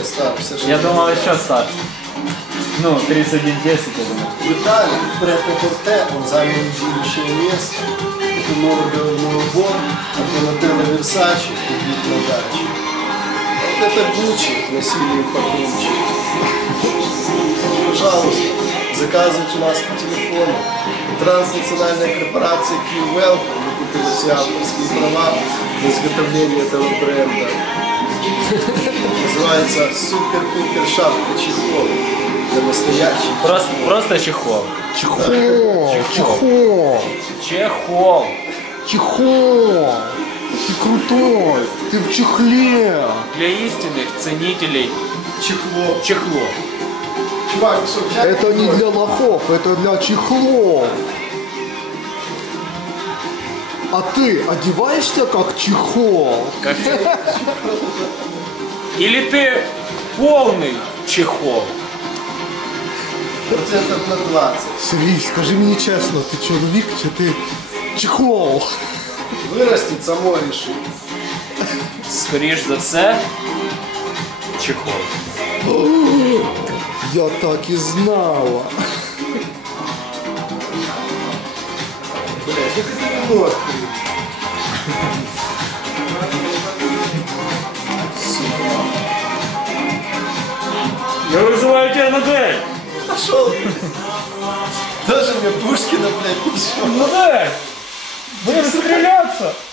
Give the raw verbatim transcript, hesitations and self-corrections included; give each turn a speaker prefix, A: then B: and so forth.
A: старше.
B: Я думал еще старше. Ну, тридцать один десять, я думаю.
A: В Италии прет-а-порте, он занял лидирующее место. Это новый головной убор, от Donatella Versace и продачи. Вот это Гуччи носили покруче. Пожалуйста, заказывайте у нас по телефону. Транснациональная корпорация Q-Well выкупила все авторские права на изготовление этого бренда. Называется супер-пупер шапка чехол. Это настоящий.
B: Просто, просто чехол.
C: Чехол, чехол,
B: Чехол.
C: чехол. Ты крутой, ты в чехле.
B: Для истинных ценителей
A: Чехло.
B: чехлов.
A: Чувак, что, взять
C: Это не
A: такой?
C: для лохов, это для чехлов. А ты одеваешься как чехол?
B: Как... Или ты полный чехол?
A: Процентов на двадцать.
C: Сергей, скажи мне честно, ты человек, чи ты чехол?
A: Вырастет, само решит.
B: Скоріш за все, чехол.
C: Я так и знала.
A: Блядь, как это не ног.
B: Я вызываю тебя на дуэль.
A: Пошел ты. Даже мне Пушкина, блядь, не шел.
B: На дуэль. Будем стреляться.